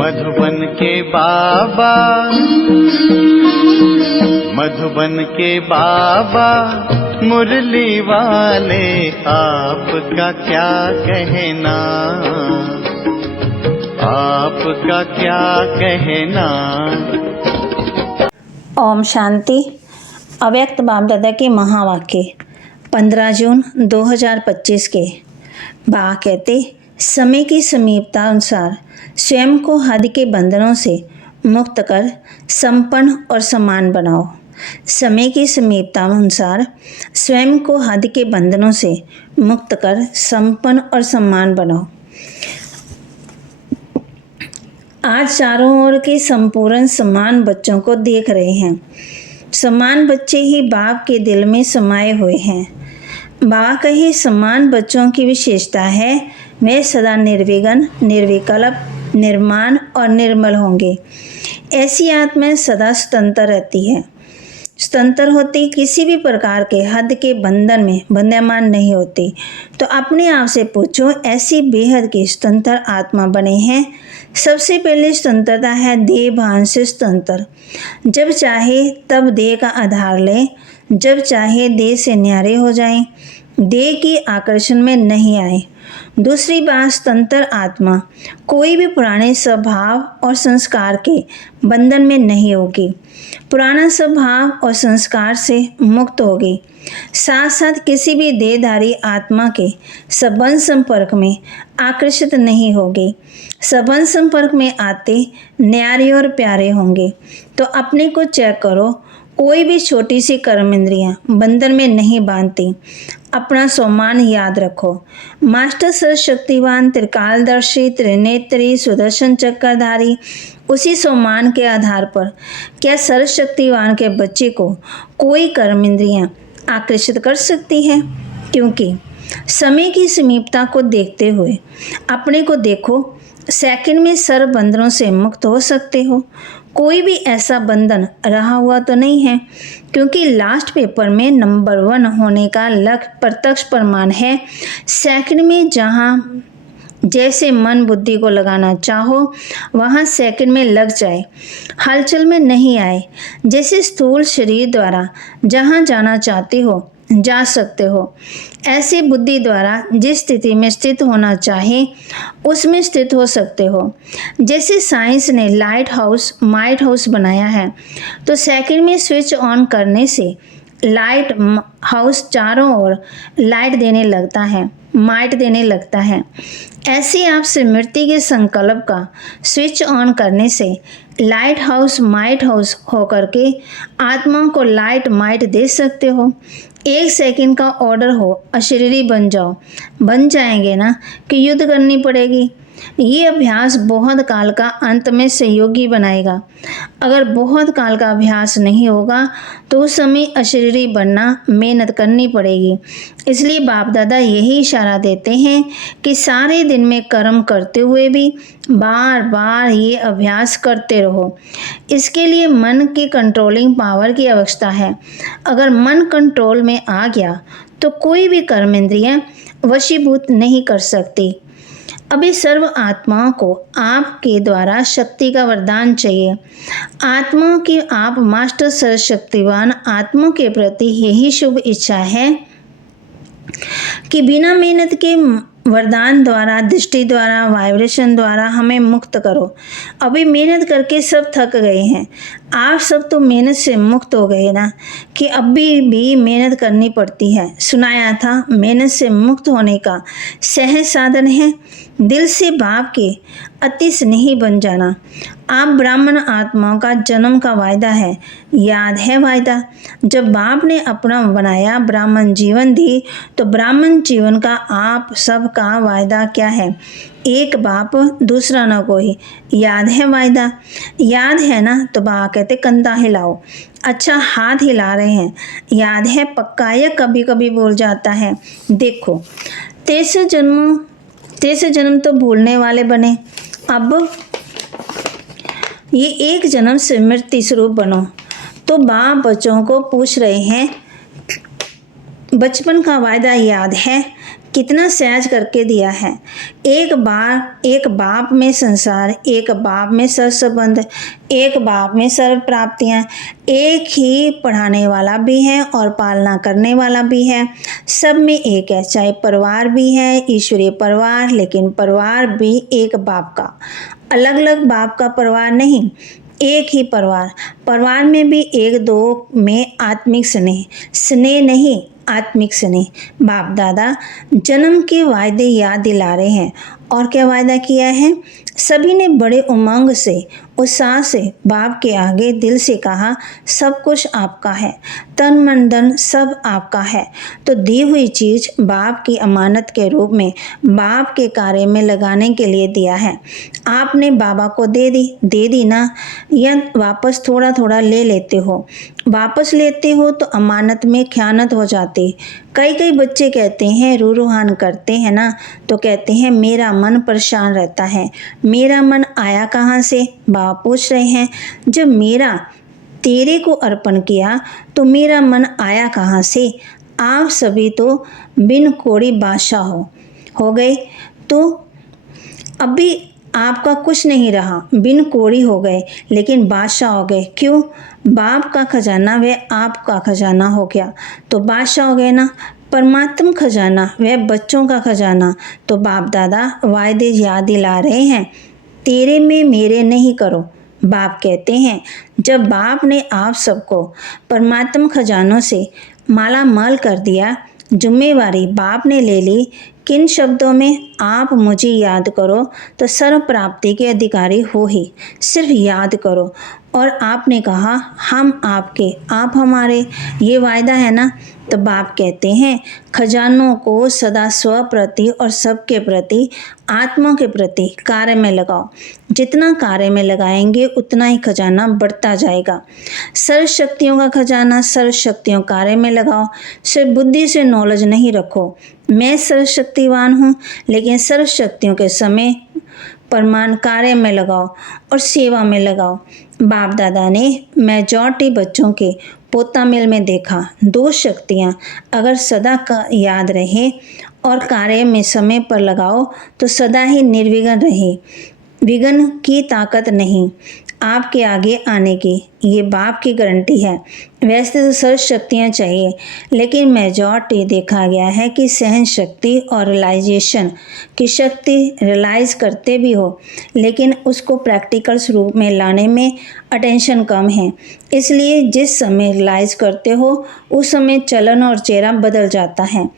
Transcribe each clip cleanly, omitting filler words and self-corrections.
मधुबन के बाबा, मधुबन के बाबा मुरली वाले, आपका क्या कहना, आपका क्या कहना। ओम शांति। अव्यक्त बाप दादा के महावाक्य 15 जून 2025 के। बा कहते, समय की समीपता अनुसार स्वयं को हद के बंधनों से मुक्त कर संपन्न और समान बनाओ। समय की समीपता अनुसार स्वयं को हद के बंधनों से मुक्त कर संपन्न और समान बनाओ। आज चारों ओर के संपूर्ण समान बच्चों को देख रहे हैं। समान बच्चे ही बाप के दिल में समाये हुए हैं। बाबा कहे समान बच्चों की विशेषता है वे सदा निर्विघ्न, निर्विकल्प, निर्माण और निर्मल होंगे। ऐसी आत्माएं सदा स्वतंत्र रहती है। स्वतंत्र होती किसी भी प्रकार के हद के बंधन में बंधमान नहीं होती। तो अपने आप से पूछो, ऐसी बेहद की स्वतंत्र आत्मा बने हैं। सबसे पहले स्वतंत्रता है देह भान से स्वतंत्र। जब चाहे तब देह का आधार लें, जब चाहे देह से न्यारे हो जाएं, देह की आकर्षण में नहीं आए। दूसरी बात, स्वतंत्र आत्मा कोई भी पुराने स्वभाव और संस्कार के बंधन में नहीं होगी। पुराना स्वभाव और संस्कार से मुक्त होगी। साथ साथ किसी भी देहधारी आत्मा के संबंध संपर्क में आकर्षित नहीं होगी। संबंध संपर्क में आते न्यारे और प्यारे होंगे। तो अपने को चेक करो, कोई भी छोटी सी कर्म इंद्रियां बंधन में नहीं बांधती। अपना सम्मान याद रखो। मास्टर सर्वशक्तिवान, त्रिकालदर्शी, त्रिनेत्री, सुदर्शन चक्रधारी, उसी सम्मान के आधार पर क्या सर्वशक्तिवान के बच्चे को कोई कर्म इंद्रियां आकर्षित कर सकती है? क्योंकि समय की समीपता को देखते हुए अपने को देखो, सेकंड में सर्व बंधनों से मुक्त हो सकते हो। कोई भी ऐसा बंधन रहा हुआ तो नहीं है, क्योंकि लास्ट पेपर में नंबर 1 होने का लक्ष्य प्रत्यक्ष प्रमाण है। सेकंड में जहां जैसे मन बुद्धि को लगाना चाहो वहां सेकंड में लग जाए, हलचल में नहीं आए। जैसे स्थूल शरीर द्वारा जहां जाना चाहते हो जा सकते हो, ऐसे बुद्धि द्वारा जिस स्थिति में स्थित होना चाहे उसमें स्थित हो सकते हो। जैसे साइंस ने लाइट हाउस माइट हाउस बनाया है, तो सेकंड में स्विच ऑन करने से लाइट हाउस चारों ओर लाइट देने लगता है, माइट देने लगता है। ऐसे आप स्मृति के संकल्प का स्विच ऑन करने से लाइट हाउस माइट हाउस होकर के आत्मा को लाइट माइट दे सकते हो। 1 सेकंड का ऑर्डर हो अशरीरी बन जाओ, बन जाएंगे ना कि युद्ध करनी पड़ेगी। ये अभ्यास बहुत काल का अंत में सहयोगी बनाएगा। अगर बहुत काल का अभ्यास नहीं होगा तो उस समय अशरीरी बनना मेहनत करनी पड़ेगी। इसलिए बाप दादा यही इशारा देते हैं कि सारे दिन में कर्म करते हुए भी बार बार ये अभ्यास करते रहो। इसके लिए मन की कंट्रोलिंग पावर की आवश्यकता है। अगर मन कंट्रोल में आ गया तो कोई भी कर्म इंद्रियां वशीभूत नहीं कर सकती। अभी सर्व आत्माओं को आपके द्वारा शक्ति का वरदान चाहिए। आत्माओं की आप मास्टर सर्वशक्तिवान आत्माओं के प्रति यही शुभ इच्छा है कि बिना मेहनत के वरदान द्वारा, दृष्टि द्वारा, वाइब्रेशन द्वारा हमें मुक्त करो। अभी मेहनत करके सब थक गए हैं। आप सब तो मेहनत से मुक्त हो गए ना, कि अभी भी मेहनत करनी पड़ती है। सुनाया था मेहनत से मुक्त होने का सहज साधन है दिल से बाप के अति स्नेही बन जाना। आप ब्राह्मण आत्माओं का जन्म का वायदा है, याद है वायदा? जब बाप ने अपना बनाया ब्राह्मण जीवन दी, तो ब्राह्मण जीवन का आप सब का वायदा क्या है? एक बाप दूसरा न कोई। याद है वायदा? याद है ना? तो बाबा कहते कंधा हिलाओ। अच्छा, हाथ हिला रहे हैं। याद है पक्का या कभी कभी भूल जाता है? देखो, 23 जन्म तो भूलने वाले बने। अब ये एक जन्म स्मृति स्वरूप बनो। तो बाप बच्चों को पूछ रहे हैं, बचपन का वायदा याद है कितना सहज करके दिया है। एक बाप में संसार, एक बाप में सर्व संबंध, एक बाप में सर्व प्राप्तियाँ, एक ही पढ़ाने वाला भी है और पालना करने वाला भी है। सब में एक है, चाहे परिवार भी है ईश्वरीय परिवार, लेकिन परिवार भी एक बाप का, अलग अलग बाप का परिवार नहीं, एक ही परिवार में भी एक दो में आत्मिक स्नेह नहीं, आत्मिक स्नेह। बाप दादा जन्म के वायदे याद दिला रहे हैं। और क्या वायदा किया है? सभी ने बड़े उमंग से, उत्साह से बाप के आगे दिल से कहा, सब कुछ आपका है, तन मन धन सब आपका है। तो दी हुई चीज़ बाप की अमानत के रूप में बाप के कार्य में लगाने के लिए दिया है। आपने बाबा को दे दी ना, या वापस थोड़ा थोड़ा ले लेते हो? वापस लेते हो तो अमानत में ख़यानत हो जाती। कई बच्चे कहते हैं, रूहान करते हैं ना, तो कहते हैं मेरा मन परेशान रहता है। मेरा मन आया कहाँ से? बाबा पूछ रहे हैं, जब मेरा तेरे को अर्पण किया तो मेरा मन आया कहाँ से? आप सभी तो बिन कोड़ी बादशाह हो गए, तो अभी आपका कुछ नहीं रहा, बिन कोड़ी हो गए लेकिन बादशाह हो गए। क्यों? बाप का खजाना वह आपका खजाना हो गया, तो बादशाह हो गए ना। परमात्म खजाना वह बच्चों का खजाना, तो बाप दादा वायदे याद दिला रहे हैं, तेरे में मेरे नहीं करो। बाप कहते हैं, जब बाप ने आप सबको परमात्म खजानों से माला माल कर दिया, जिम्मेवारी बाप ने ले ली। किन शब्दों में? आप मुझे याद करो तो सर्व प्राप्ति के अधिकारी हो ही, सिर्फ याद करो। और आपने कहा हम आपके, आप हमारे, ये वायदा है ना। तो बाप कहते हैं, खजानों को सदा स्व प्रति और सबके प्रति, आत्मा के प्रति कार्य में लगाओ। जितना कार्य में लगाएंगे उतना ही खजाना बढ़ता जाएगा। सर्व शक्तियों का खजाना सर्व शक्तियों कार्य में लगाओ। सिर्फ बुद्धि से नॉलेज नहीं रखो, मैं सर्वशक्तिवान हूँ, लेकिन सर्व शक्तियों के समय प्रमाण कार्य में लगाओ और सेवा में लगाओ। बाप दादा ने मेजॉरिटी बच्चों के पोता मिल में देखा, दो शक्तियाँ अगर सदा का याद रहे और कार्य में समय पर लगाओ तो सदा ही निर्विघ्न रहे। विघ्न की ताकत नहीं आपके आगे आने की, ये बाप की गारंटी है। वैसे तो सर्व शक्तियाँ चाहिए, लेकिन मेजॉरिटी देखा गया है कि सहन शक्ति और रियलाइजेशन की शक्ति रियलाइज़ करते भी हो, लेकिन उसको प्रैक्टिकल रूप में लाने में अटेंशन कम है। इसलिए जिस समय रियलाइज़ करते हो उस समय चलन और चेहरा बदल जाता है।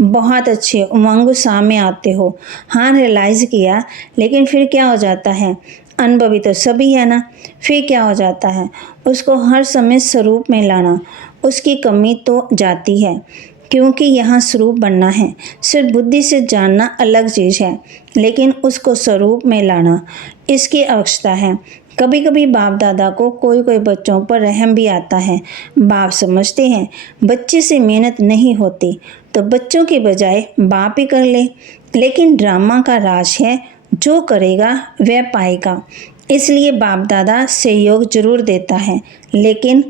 बहुत अच्छे उमंग सामने आते हो, हाँ रियलाइज़ किया, लेकिन फिर क्या हो जाता है? अनुभवी तो सभी है ना, फिर क्या हो जाता है? उसको हर समय स्वरूप में लाना, उसकी कमी तो जाती है, क्योंकि यहाँ स्वरूप बनना है। सिर्फ बुद्धि से जानना अलग चीज़ है, लेकिन उसको स्वरूप में लाना इसकी आवश्यकता है। कभी कभी बाप दादा को कोई बच्चों पर रहम भी आता है। बाप समझते हैं बच्चे से मेहनत नहीं होती, तो बच्चों के बजाय बाप ही कर ले, लेकिन ड्रामा का राज है, जो करेगा वह पाएगा। इसलिए बाप दादा सहयोग जरूर देता है, लेकिन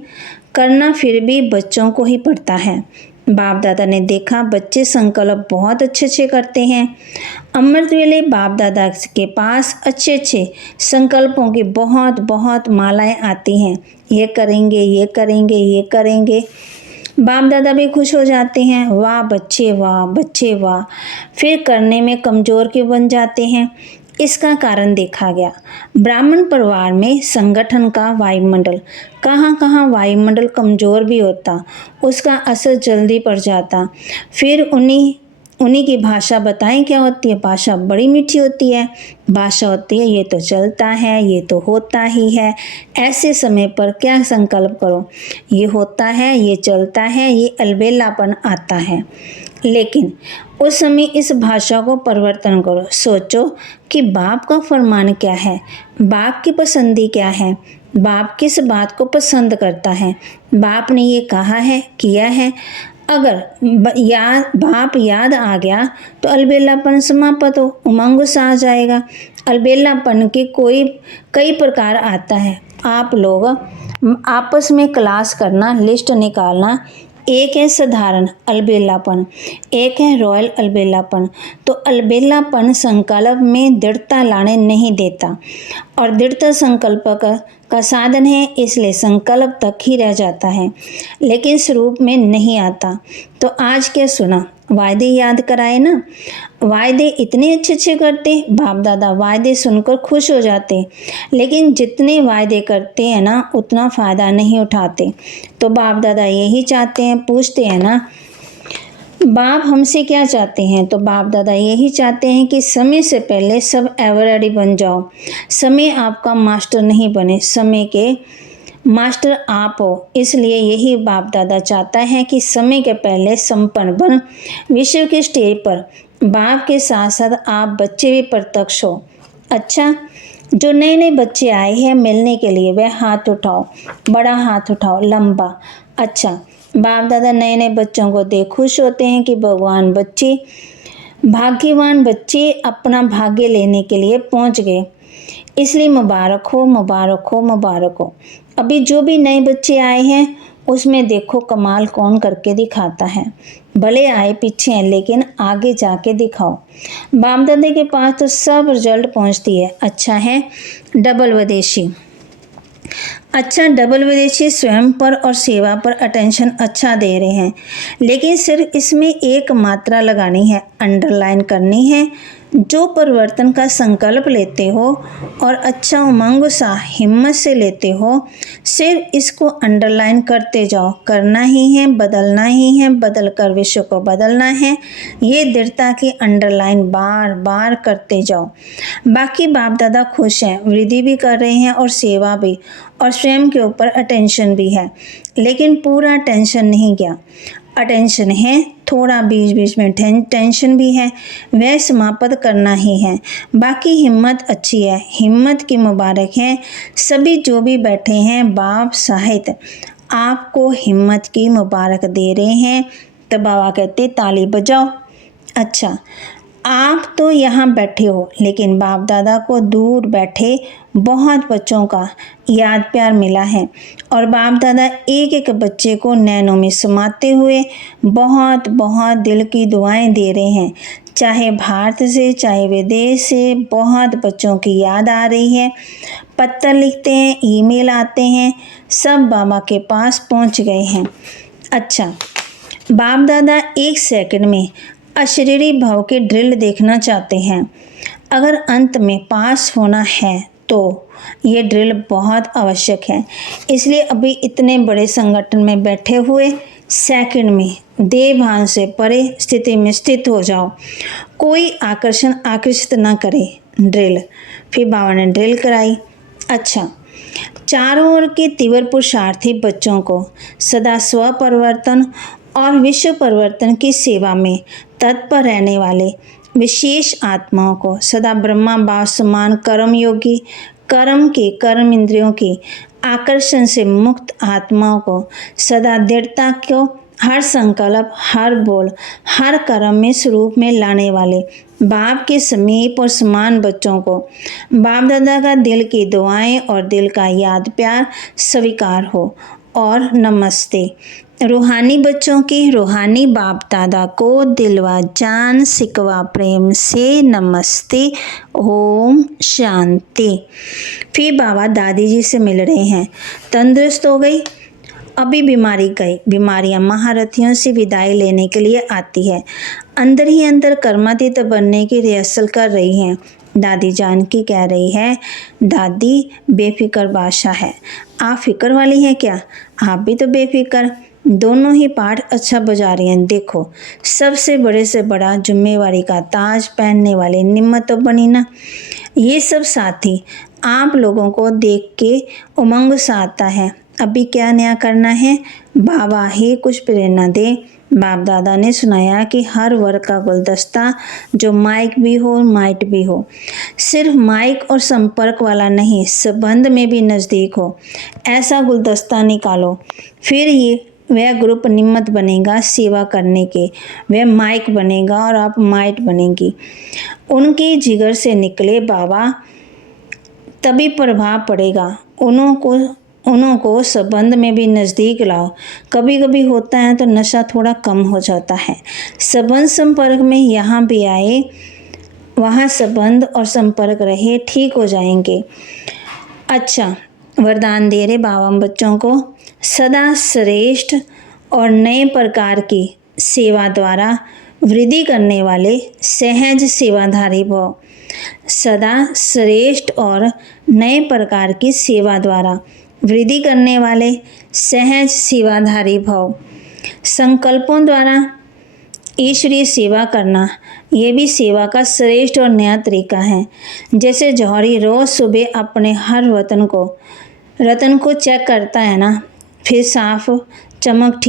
करना फिर भी बच्चों को ही पड़ता है। बाप दादा ने देखा बच्चे संकल्प बहुत अच्छे करते हैं। अमृत वेले बाप दादा के पास अच्छे संकल्पों की बहुत मालाएं आती हैं, ये करेंगे, ये करेंगे, ये करेंगे। बाप दादा भी खुश हो जाते हैं, वाह बच्चे वाह, बच्चे वाह। फिर करने में कमज़ोर क्यों बन जाते हैं? इसका कारण देखा गया। ब्राह्मण परिवार में संगठन का वायुमंडल, कहाँ वायुमंडल कमज़ोर भी होता, उसका असर जल्दी पड़ जाता। फिर उन्हीं की भाषा बताएं क्या होती है? भाषा बड़ी मीठी होती है। भाषा होती है ये तो चलता है, ये तो होता ही है। ऐसे समय पर क्या संकल्प करो? ये होता है, ये चलता है, ये अलबेलापन आता है। लेकिन उस समय इस भाषा को परिवर्तन करो। सोचो कि बाप का फरमान क्या है, बाप की पसंदी क्या है, बाप किस बात को पसंद करता है, बाप ने ये कहा है, किया है। अगर बाप याद आ गया तो अलबेलापन समाप्त हो, उमंग सा आ जाएगा। अलबेलापन के कई प्रकार आता है। आप लोग आपस में क्लास करना, लिस्ट निकालना, एक है साधारण अलबेलापन, एक है रॉयल अलबेलापन। तो अलबेलापन संकल्प में दृढ़ता लाने नहीं देता और दृढ़ता संकल्प का साधन है, इसलिए संकल्प तक ही रह जाता है लेकिन स्वरूप में नहीं आता। तो आज क्या सुना, वायदे याद कराए ना। वायदे इतने अच्छे अच्छे करते, बाप दादा वायदे सुनकर खुश हो जाते, लेकिन जितने वायदे करते हैं ना उतना फ़ायदा नहीं उठाते। तो बाप दादा यही चाहते हैं, पूछते हैं ना बाप हमसे क्या चाहते हैं, तो बाप दादा यही चाहते हैं कि समय से पहले सब एवर रेडी बन जाओ। समय आपका मास्टर नहीं बने, समय के मास्टर आप हो। इसलिए यही बाप दादा चाहता है कि समय के पहले संपन्न बन विश्व के स्टेज पर बाप के साथ साथ आप बच्चे भी प्रत्यक्ष हो। अच्छा, जो नए नए बच्चे आए हैं मिलने के लिए वह हाथ उठाओ, बड़ा हाथ उठाओ, लंबा। अच्छा, बाप दादा नए नए बच्चों को देख खुश होते हैं कि भगवान बच्चे, भाग्यवान बच्चे अपना भाग्य लेने के लिए पहुंच गए, इसलिए मुबारक हो, मुबारक हो, मुबारक हो। अभी जो भी नए बच्चे आए हैं उसमें देखो कमाल कौन करके दिखाता है। भले आए पीछे हैं लेकिन आगे जाके दिखाओ। बाप दादा के पास तो सब रिजल्ट पहुंचती है। अच्छा है डबल विदेशी। अच्छा, डबल विदेशी स्वयं पर और सेवा पर अटेंशन अच्छा दे रहे हैं, लेकिन सिर्फ इसमें एक मात्रा लगानी है, अंडरलाइन करनी है। जो परिवर्तन का संकल्प लेते हो और अच्छा उमंग सा हिम्मत से लेते हो, सिर्फ इसको अंडरलाइन करते जाओ। करना ही है, बदलना ही है, बदल कर विश्व को बदलना है। ये दृढ़ता की अंडरलाइन बार बार करते जाओ। बाकी बाप दादा खुश हैं, वृद्धि भी कर रहे हैं और सेवा भी, और स्वयं के ऊपर अटेंशन भी है, लेकिन पूरा टेंशन नहीं गया। अटेंशन है, थोड़ा बीच बीच में टेंशन भी है, वह समाप्त करना ही है। बाकी हिम्मत अच्छी है, हिम्मत की मुबारक है। सभी जो भी बैठे हैं बाप साहित्य आपको हिम्मत की मुबारक दे रहे हैं। तो बाबा कहते ताली बजाओ। अच्छा, आप तो यहाँ बैठे हो, लेकिन बाप दादा को दूर बैठे बहुत बच्चों का याद प्यार मिला है और बाप दादा एक एक बच्चे को नैनों में समाते हुए बहुत बहुत दिल की दुआएं दे रहे हैं। चाहे भारत से चाहे विदेश से बहुत बच्चों की याद आ रही है। पत्र लिखते हैं, ईमेल आते हैं, सब बाबा के पास पहुंच गए हैं। अच्छा, बाप दादा एक सेकंड में अशरीरी भाव के ड्रिल देखना चाहते हैं। अगर अंत में पास होना है तो ये ड्रिल बहुत आवश्यक है। इसलिए अभी इतने बड़े संगठन में बैठे हुए सेकंड में देह भान से परे स्थिति में स्थित हो जाओ। कोई आकर्षण आकर्षित ना करे। ड्रिल। फिर बाबा ने ड्रिल कराई। अच्छा, चारों ओर के तीव्र पुरुषार्थी बच्चों को सदा स्व परिवर्तन और विश्व परिवर्तन की सेवा में तत्पर रहने वाले विशेष आत्माओं को सदा ब्रह्मा बाप समान कर्म योगी, कर्म के कर्म इंद्रियों के आकर्षण से मुक्त आत्माओं को सदा दृढ़ता को हर संकल्प, हर बोल, हर कर्म में स्वरूप में लाने वाले बाप के समीप और समान बच्चों को बाप दादा का दिल की दुआएं और दिल का याद प्यार स्वीकार हो। और नमस्ते। रूहानी बच्चों के रूहानी बाप दादा को दिलवा जान सिकवा प्रेम से नमस्ते। ओम शांति। फिर बाबा दादी जी से मिल रहे हैं। तंदुरुस्त हो गई, अभी बीमारी गई। बीमारियां महारथियों से विदाई लेने के लिए आती है। अंदर ही अंदर कर्मातीत बनने की रिहर्सल कर रही हैं। दादी जानकी कह रही है, दादी बेफिक्र बादशाह है, आप फिक्र वाली हैं क्या? आप भी तो बेफिक्र। दोनों ही पाठ अच्छा बजा रही हैं। देखो, सबसे बड़े से बड़ा जिम्मेवारी का ताज पहनने वाले निम्मत तो बनी ना। ये सब साथी आप लोगों को देख के उमंग सा आता है। अभी क्या नया करना है? बाबा ही कुछ प्रेरणा दे। बाप दादा ने सुनाया कि हर वर्ग का गुलदस्ता जो माइक भी हो माइट भी हो, सिर्फ माइक और संपर्क वाला नहीं, संबंध में भी नज़दीक हो, ऐसा गुलदस्ता निकालो। फिर ये वह ग्रुप निम्मत बनेगा सेवा करने के, वह माइक बनेगा और आप माइट बनेंगी। उनके जिगर से निकले बाबा, तभी प्रभाव पड़ेगा। उन्हों को संबंध में भी नज़दीक लाओ। कभी कभी होता है तो नशा थोड़ा कम हो जाता है। संबंध संपर्क में यहाँ भी आए, वहाँ संबंध और संपर्क रहे, ठीक हो जाएंगे। अच्छा वरदान दे रहे बाबा हम बच्चों को, सदा श्रेष्ठ और नए प्रकार की सेवा द्वारा वृद्धि करने वाले सहज सेवाधारी भव। सदा श्रेष्ठ और नए प्रकार की सेवा द्वारा वृद्धि करने वाले सहज सेवाधारी भव। संकल्पों द्वारा ईश्वरीय सेवा करना, ये भी सेवा का श्रेष्ठ और नया तरीका है। जैसे जौहरी रोज़ सुबह अपने हर रतन को चेक करता है ना, फिर साफ चमक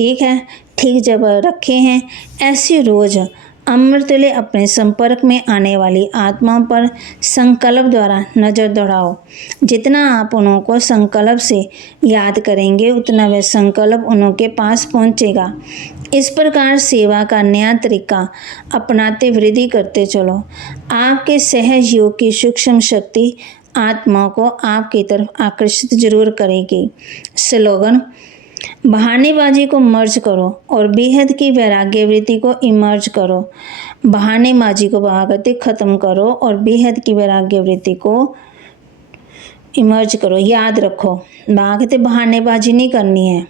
ठीक जगह रखे हैं, ऐसे रोज़ अमृतले अपने संपर्क में आने वाली आत्माओं पर संकल्प द्वारा नज़र दौड़ाओ। जितना आप उनको संकल्प से याद करेंगे उतना वह संकल्प उनके पास पहुंचेगा। इस प्रकार सेवा का नया तरीका अपनाते वृद्धि करते चलो। आपके सहज योग की सूक्ष्म शक्ति आत्माओं को आपकी तरफ आकर्षित जरूर करेगी। स्लोगन, बहानेबाजी को मर्ज करो और बेहद की वैराग्य वृत्ति को इमर्ज करो। बहानेबाजी को बागते ख़त्म करो और बेहद की वैराग्य वृत्ति को इमर्ज करो। याद रखो, बागते बहानेबाजी नहीं करनी है।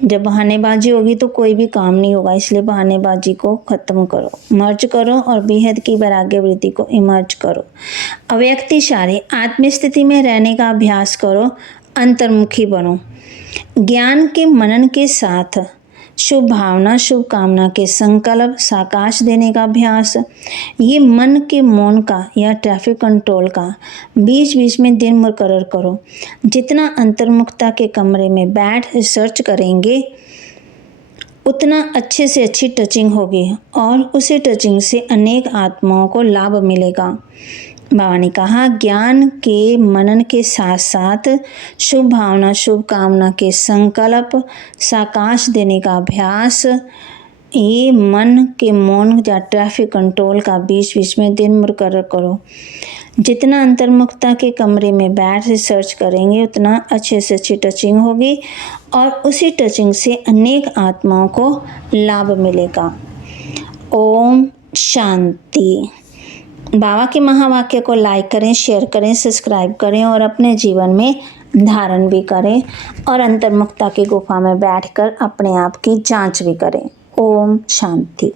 जब बहानेबाजी होगी तो कोई भी काम नहीं होगा, इसलिए बहानेबाजी को ख़त्म करो, मर्ज करो और बेहद की वैराग्य वृत्ति को इमर्ज करो। अव्यक्तिशाली आत्मस्थिति में रहने का अभ्यास करो, अंतर्मुखी बनो। ज्ञान के मनन के साथ शुभ भावना शुभ कामना के संकल्प साकाश देने का अभ्यास। ये मन के मौन का या ट्रैफिक कंट्रोल का बीच बीच में दिन मुकर्रर करो। जितना अंतर्मुखता के कमरे में बैठ रिसर्च करेंगे उतना अच्छे से अच्छी टचिंग होगी और उसी टचिंग से अनेक आत्माओं को लाभ मिलेगा। बाबा ने कहा, ज्ञान के मनन के साथ साथ शुभ भावना शुभ कामना के संकल्प साकाश देने का अभ्यास। ये मन के मौन या ट्रैफिक कंट्रोल का बीच बीच में दिन मुकर्रर करो। जितना अंतर्मुखता के कमरे में बैठ रिसर्च करेंगे उतना अच्छे से अच्छी टचिंग होगी और उसी टचिंग से अनेक आत्माओं को लाभ मिलेगा। ओम शांति। बाबा के महावाक्य को लाइक करें, शेयर करें, सब्सक्राइब करें और अपने जीवन में धारण भी करें और अंतर्मुखता की गुफा में बैठकर अपने आप की जांच भी करें। ओम शांति।